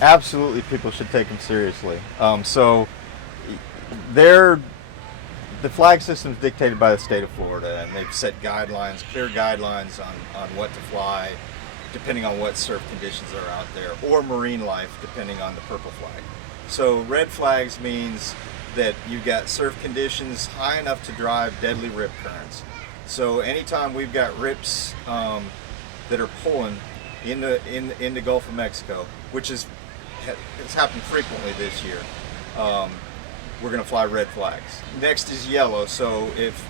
Absolutely, people should take them seriously. They're the flag system is dictated by the state of Florida, and they've set guidelines, clear guidelines on what to fly, depending on what surf conditions are out there, or marine life, depending on the purple flag. So red flags means that you got surf conditions high enough to drive deadly rip currents. So anytime we've got rips that are pulling in the Gulf of Mexico, which has happened frequently this year, we're going to fly red flags. Next is yellow. So if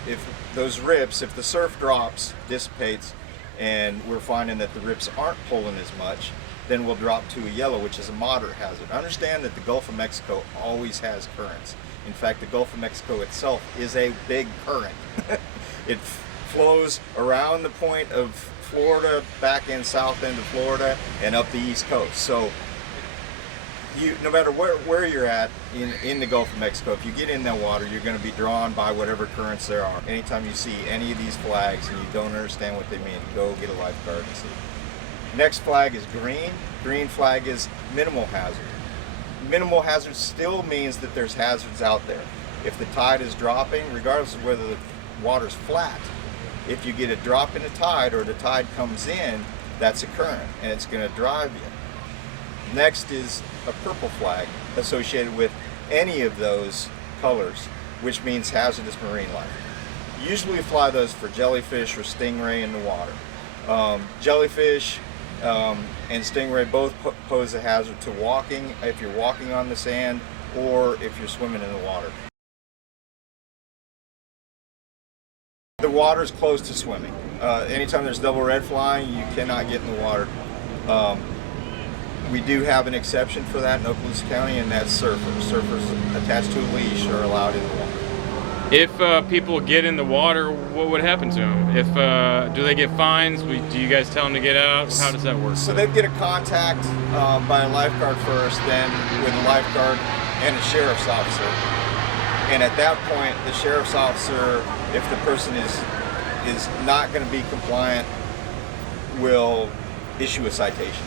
those rips, if the surf drops, dissipates, and we're finding that the rips aren't pulling as much, then we'll drop to a yellow, which is a moderate hazard. Understand that the Gulf of Mexico always has currents. In fact, the Gulf of Mexico itself is a big current. It flows around the point of Florida, back in south end of Florida, and up the east coast. So no matter where you're at in the Gulf of Mexico, if you get in that water, you're going to be drawn by whatever currents there are. Anytime you see any of these flags and you don't understand what they mean, go get a lifeguard and see. Next flag is green. Green flag is minimal hazard. Minimal hazard still means that there's hazards out there. If the tide is dropping, regardless of whether the water's flat, if you get a drop in the tide or the tide comes in, that's a current and it's going to drive you. Next is a purple flag associated with any of those colors, which means hazardous marine life. Usually we fly those for jellyfish or stingray in the water. Jellyfish and stingray both pose a hazard to walking, if you're walking on the sand or if you're swimming in the water. The water's closed to swimming. Anytime there's double red flying, you cannot get in the water. We do have an exception for that in Okaloosa County, and that's surfers. Surfers attached to a leash are allowed in the water. If people get in the water, what would happen to them? If do they get fines? Do you guys tell them to get out? How does that work? So they'd get a contact by a lifeguard first, then with a lifeguard and a sheriff's officer. And at that point, the sheriff's officer, if the person is not going to be compliant, will issue a citation.